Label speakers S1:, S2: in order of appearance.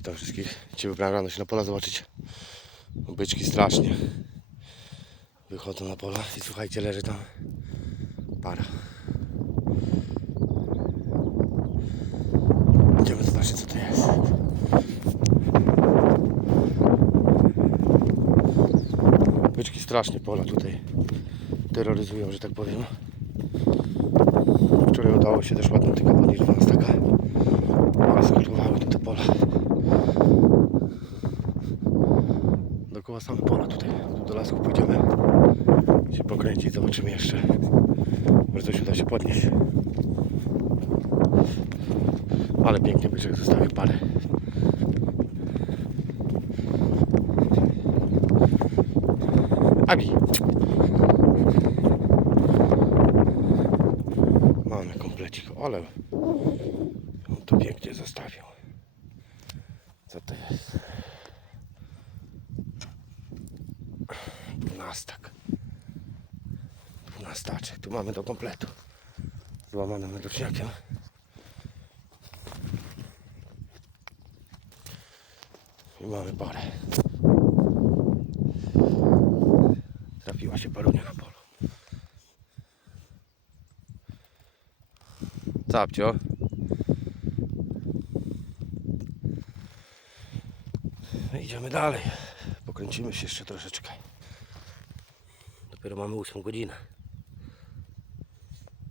S1: Witam wszystkich. Dzisiaj wybrałem rano się na pola zobaczyć. Byczki strasznie. Wychodzą na pola i słuchajcie, leży tam para. Idziemy zobaczyć co to jest. Byczki strasznie pola tutaj terroryzują, że tak powiem. Wczoraj udało się też ładną tylko poniżona nas taka asfaltowały tu te pola. Dookoła same tutaj. Tu do lasku pójdziemy. Się pokręcić, zobaczymy jeszcze. Może coś uda się podnieść. Ale pięknie byczek zostawił parę. Abi! Mamy komplecik, ale on to pięknie zostawił. Co to jest? Dwunastak. Dwunastaczek. Tu mamy do kompletu. Z łamanym medoczniakiem. I mamy parę. Trafiła się parunia na polu. Capcio. Idziemy dalej. Pokręcimy się jeszcze troszeczkę. pero más me gusta.